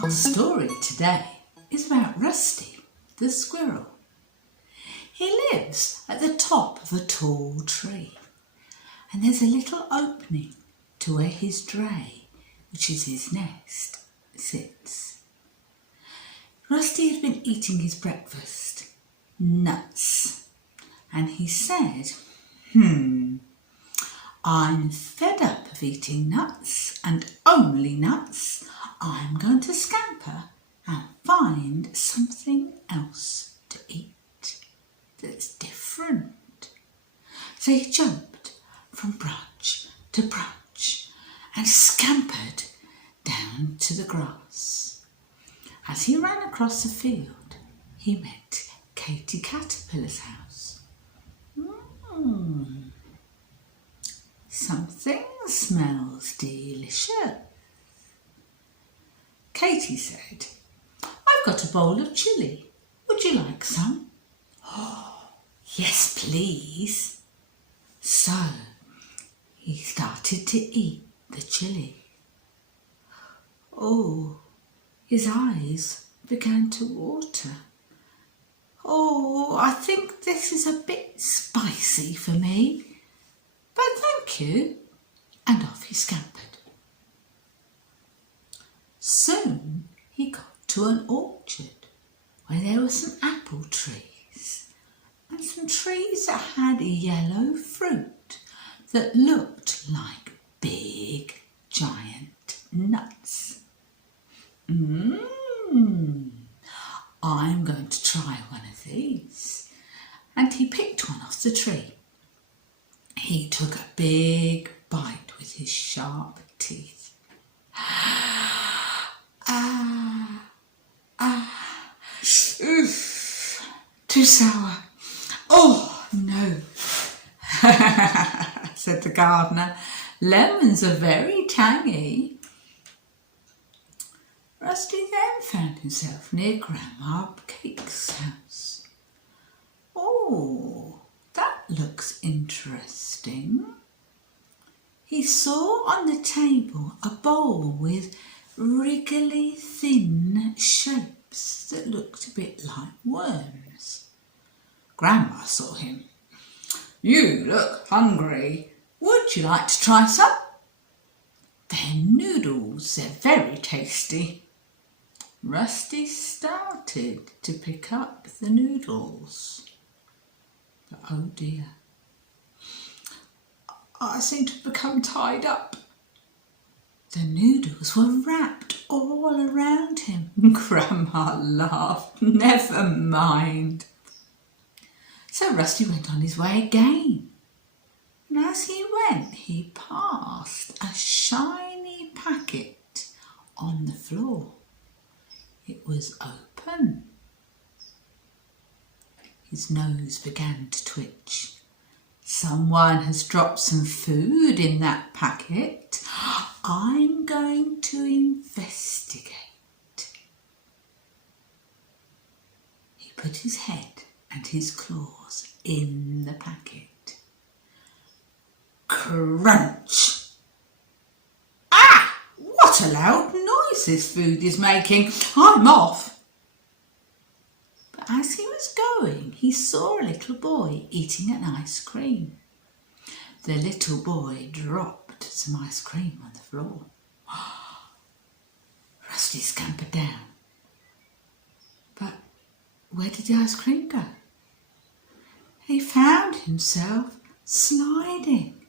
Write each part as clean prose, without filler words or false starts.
Our story today is about Rusty the squirrel. He lives at the top of a tall tree, and there's a little opening to where his dray, which is his nest, sits. Rusty had been eating his breakfast, nuts, and he said, I'm fed up of eating nuts and only nuts. I'm going to scamper and find something else to eat that's different. So he jumped from branch to branch and scampered down to the grass. As he ran across the field, he met Katy Caterpillar's house. Something smells delicious. Katy said, I've got a bowl of chilli. Would you like some? Oh, yes, please. So he started to eat the chilli. Oh, his eyes began to water. Oh, I think this is a bit spicy for me, but thank you. And off he scampered. Soon he got to an orchard where there were some apple trees and some trees that had yellow fruit that looked like big giant nuts. I'm going to try one of these. And he picked one off the tree. He took a big bite with his sharp teeth. Oof, too sour. Oh, no, said the gardener. Lemons are very tangy. Rusty then found himself near Grandma Cake's house. Oh, that looks interesting. He saw on the table a bowl with wriggly thin shapes that looked a bit like worms. Grandma saw him. You look hungry. Would you like to try some? They're noodles. They're very tasty. Rusty started to pick up the noodles. But oh dear, I seem to have become tied up. The noodles were wrapped all around him. Grandma laughed. Never mind. So Rusty went on his way again. And as he went, he passed a shiny packet on the floor. It was open. His nose began to twitch. Someone has dropped some food in that packet. I'm going to investigate. He put his head and his claws in the packet. Crunch! Ah! What a loud noise this food is making. I'm off. But as he was going, he saw a little boy eating an ice cream. The little boy dropped some ice cream on the floor. Rusty scampered down. But where did the ice cream go? He found himself sliding.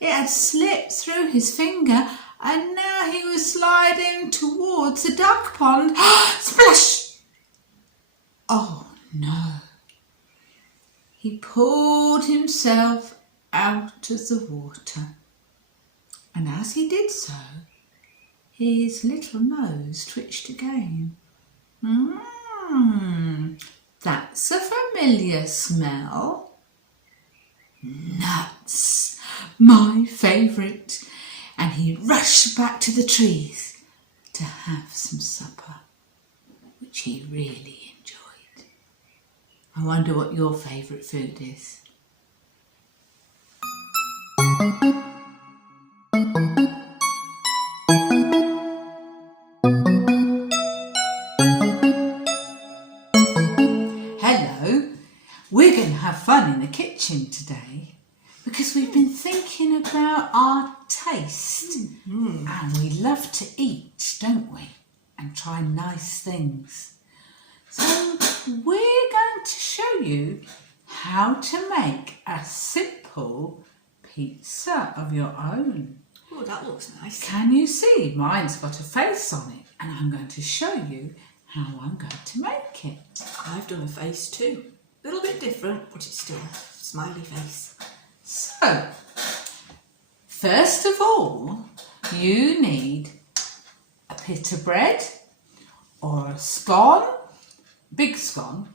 It had slipped through his finger and now he was sliding towards the duck pond. Splash! Oh no. He pulled himself out of the water, and as he did so, his little nose twitched again. That's a familiar smell. Nuts, my favourite. And he rushed back to the trees to have some supper, which he really enjoyed. I wonder what your favourite food is. kitchen today because we've been thinking about our taste and we love to eat, don't we? And try nice things. So we're going to show you how to make a simple pizza of your own. Oh, that looks nice. Can you see? Mine's got a face on it and I'm going to show you how I'm going to make it. I've done a face too. A little bit different, but it's still a smiley face. So, first of all, you need a pita bread or a scone, big scone,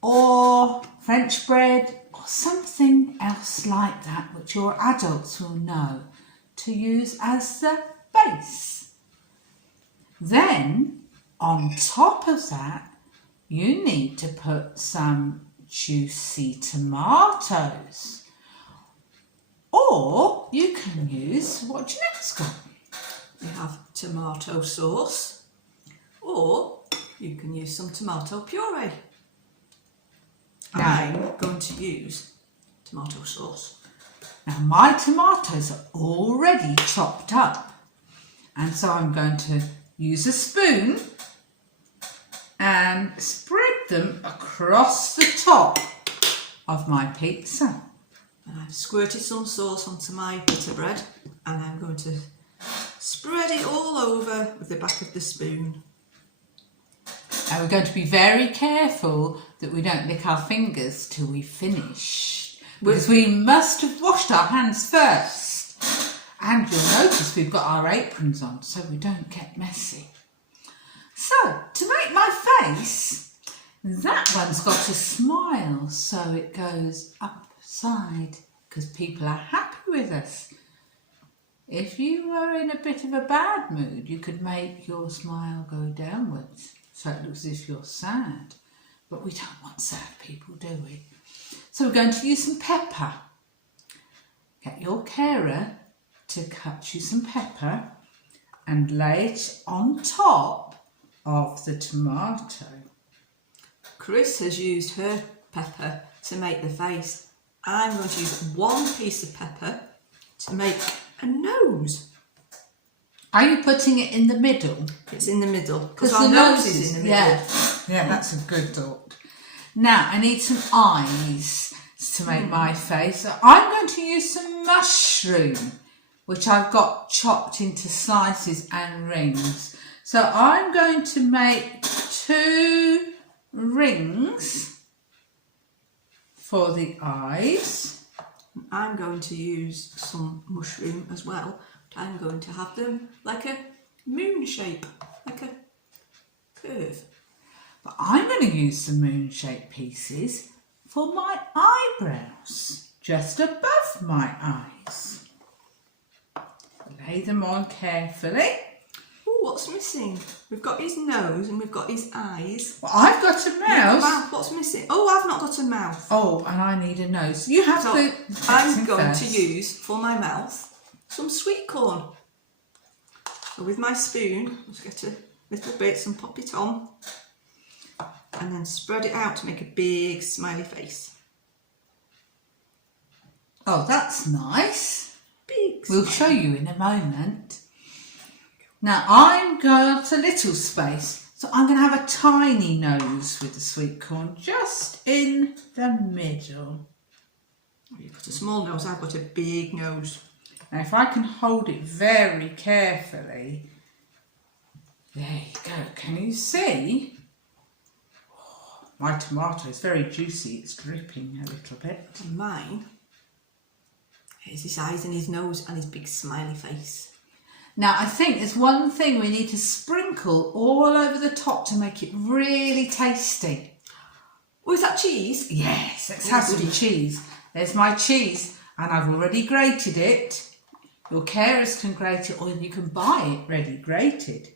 or French bread or something else like that which your adults will know to use as the base. Then, on top of that, you need to put some juicy tomatoes. Or you can use what Jeanette's got. You have tomato sauce, or you can use some tomato puree. I'm going to use tomato sauce. Now my tomatoes are already chopped up, and so I'm going to use a spoon and spread them across the top of my pizza. And I've squirted some sauce onto my pita bread, and I'm going to spread it all over with the back of the spoon. And we're going to be very careful that we don't lick our fingers till we finish, because we must have washed our hands first. And you'll notice we've got our aprons on so we don't get messy. So, to make my face, that one's got a smile, so it goes upside, because people are happy with us. If you were in a bit of a bad mood, you could make your smile go downwards, so it looks as if you're sad. But we don't want sad people, do we? So we're going to use some pepper. Get your carer to cut you some pepper and lay it on top of the tomato. Chris has used her pepper to make the face. I'm going to use one piece of pepper to make a nose. Are you putting it in the middle? It's in the middle because the our nose is in the middle. Yeah, that's a good thought. Now I need some eyes to make my face. So I'm going to use some mushroom, which I've got chopped into slices and rings. So I'm going to make 2 rings for the eyes. I'm going to use some mushroom as well. But I'm going to have them like a moon shape, like a curve. But I'm going to use the moon-shaped pieces for my eyebrows, just above my eyes. Lay them on carefully. Oh, what's missing? We've got his nose and we've got his eyes. Well, I've got a mouth. What's missing? Oh, I've not got a mouth. Oh, and I need a nose. You have So to. I'm going to use for my mouth some sweet corn. So with my spoon, just get a little bit and pop it on, and then spread it out to make a big smiley face. Oh, that's nice. Big. We'll show you in a moment. Now I've got a little space, so I'm going to have a tiny nose with the sweet corn just in the middle. You've got a small nose, I've got a big nose. Now if I can hold it very carefully, there you go. Can you see? Oh, my tomato is very juicy. It's dripping a little bit. And mine is his eyes and his nose and his big smiley face. Now I think there's one thing we need to sprinkle all over the top to make it really tasty. Oh, is that cheese? Yes, let's have some cheese. There's my cheese and I've already grated it. Your carers can grate it or you can buy it ready grated.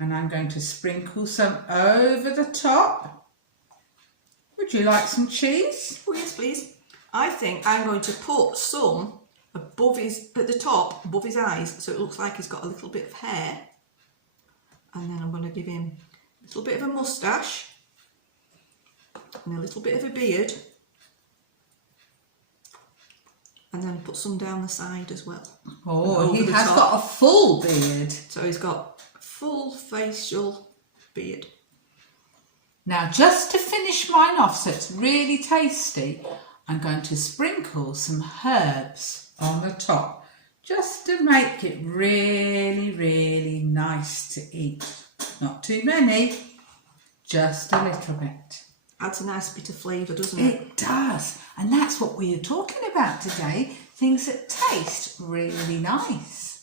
And I'm going to sprinkle some over the top. Would you like some cheese? Oh yes, please. I think I'm going to put some above at the top, above his eyes, so it looks like he's got a little bit of hair. And then I'm going to give him a little bit of a moustache and a little bit of a beard. and then put some down the side as well. Oh, he the has top. got a full beard. So he's got full facial beard. Now, just to finish mine off so it's really tasty, I'm going to sprinkle some herbs on the top, just to make it really, really nice to eat. Not too many, just a little bit. Adds a nice bit of flavour, doesn't it? It does, and that's what we are talking about today, things that taste really nice.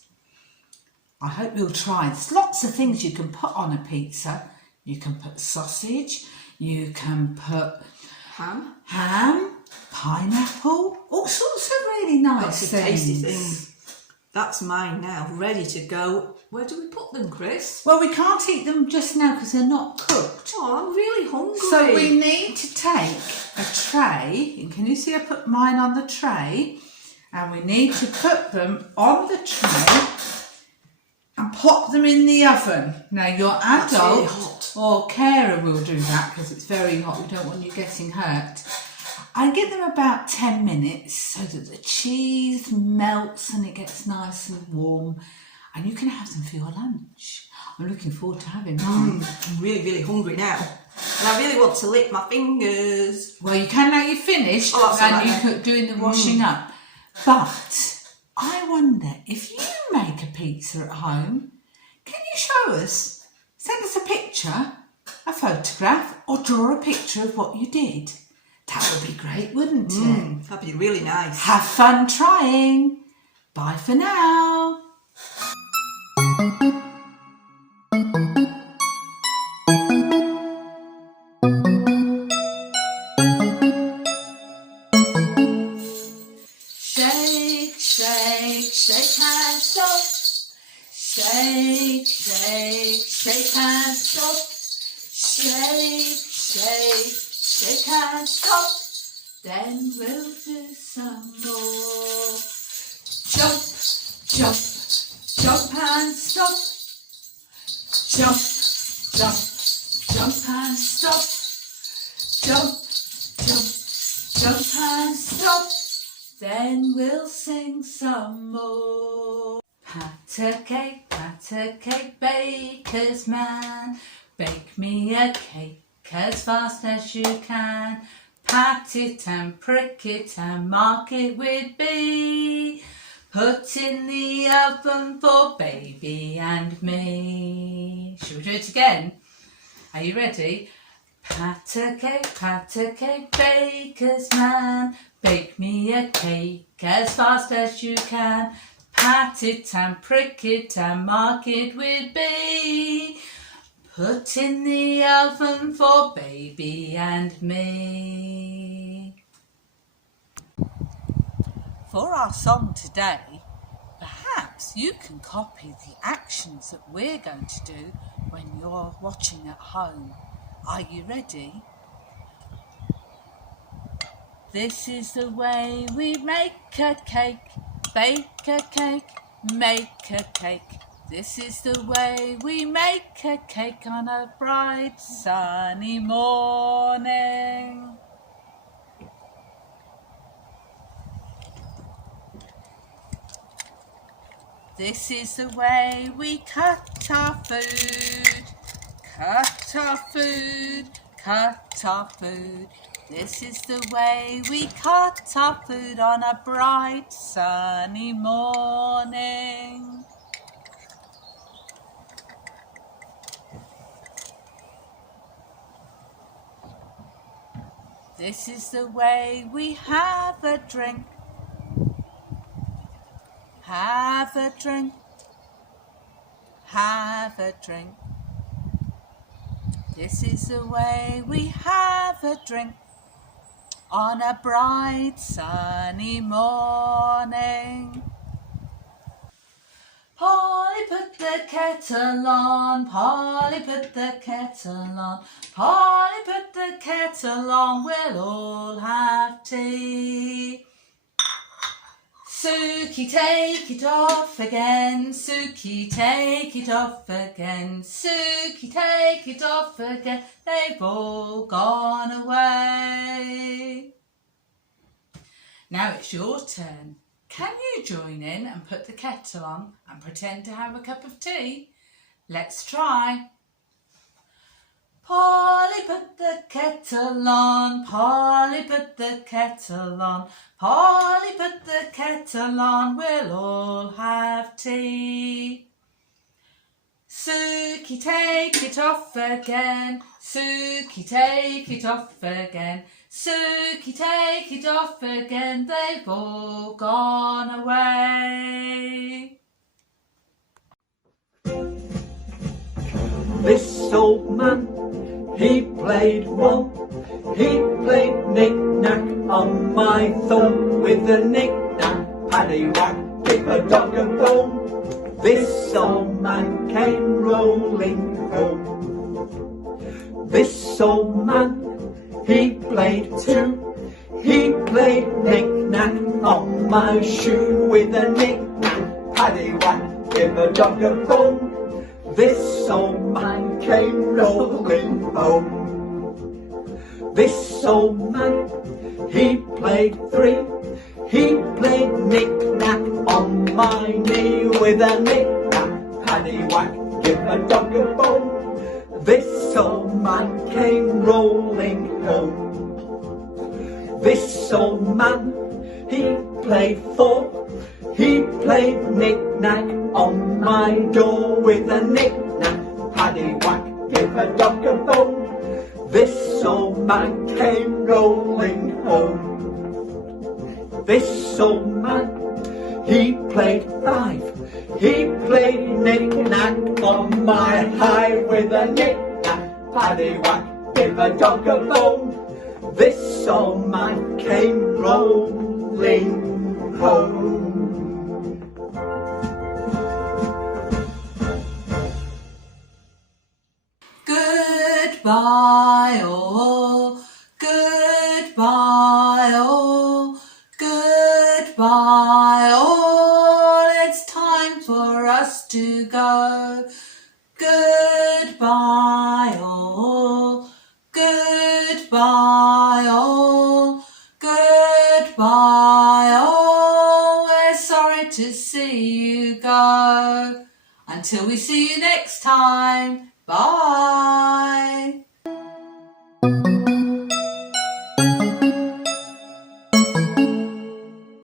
I hope you'll try. There's lots of things you can put on a pizza. You can put sausage, you can put Ham, pineapple, all sorts of really nice lots of things. tasty things. That's mine now, ready to go. Where do we put them, Chris? Well, we can't eat them just now because they're not cooked. Oh, I'm really hungry. So we need to take a tray, and can you see I put mine on the tray? And we need to put them on the tray and pop them in the oven. Now your That's really adult hot. or carer will do that because it's very hot. We don't want you getting hurt. I give them about 10 minutes so that the cheese melts and it gets nice and warm, and you can have them for your lunch. I'm looking forward to having mine. I'm really, really hungry now. And I really want to lick my fingers. Well, you can now you've finished and you could doing the washing up. But I wonder if you make a pizza at home, can you show us? Send us a picture, a photograph, or draw a picture of what you did. That would be great, wouldn't it? That'd be really nice. Have fun trying. Bye for now. Shake, shake, shake and stop. Shake, shake, shake and stop. Shake, shake, shake and stop. Then we'll do some more. Jump, jump, jump and stop. Jump, jump, jump and stop. Jump, jump, jump and stop. Then we'll sing some more. Pat a cake, baker's man. Bake me a cake as fast as you can. Pat it and prick it and mark it with B. Put in the oven for baby and me. Shall we do it again? Are you ready? Pat a cake, baker's man. Bake me a cake as fast as you can. Pat it and prick it and mark it with B. Put in the oven for baby and me. For our song today, perhaps you can copy the actions that we're going to do when you're watching at home. Are you ready? This is the way we make a cake, bake a cake, make a cake. This is the way we make a cake on a bright sunny morning. This is the way we cut our food, cut our food, cut our food. This is the way we cut our food on a bright sunny morning. This is the way we have a drink, have a drink, have a drink. This is the way we have a drink on a bright sunny morning. Polly put the kettle on, Polly put the kettle on, Polly put the kettle on, we'll all have tea. Suki, take it off again, Suki, take it off again, Suki, take it off again, they've all gone away. Now it's your turn. Can you join in and put the kettle on and pretend to have a cup of tea? Let's try. Polly put the kettle on, Polly put the kettle on, Polly put the kettle on, we'll all have tea. Suki, take it off again, Suki, take it off again, Suki, take it off again, they've all gone away. This old man, he played knick-knack on my thumb, with a knick-knack, paddywhack, give a dog a bone. This old man came rolling home. This old man, he played knick-knack on my shoe, with a knick-knack, paddywhack, give a dog a bone. This old man came rolling home. This old man, he played knick-knack on my knee, with a knick-knack, paddywhack, give a dog a bone. This old man came rolling home. This old man, he played knick-knack on my door, with a knick-knack, paddywhack, give a dog a bone. This old man came rolling home. This old man, he played knick-knack on my high, with a knick-knack, paddywhack, give a dog a bone. This old man came rolling home. Goodbye all, goodbye all, goodbye all, it's time for us to go. Goodbye all, goodbye all, goodbye all, we're sorry to see you go. Until we see you next time, bye.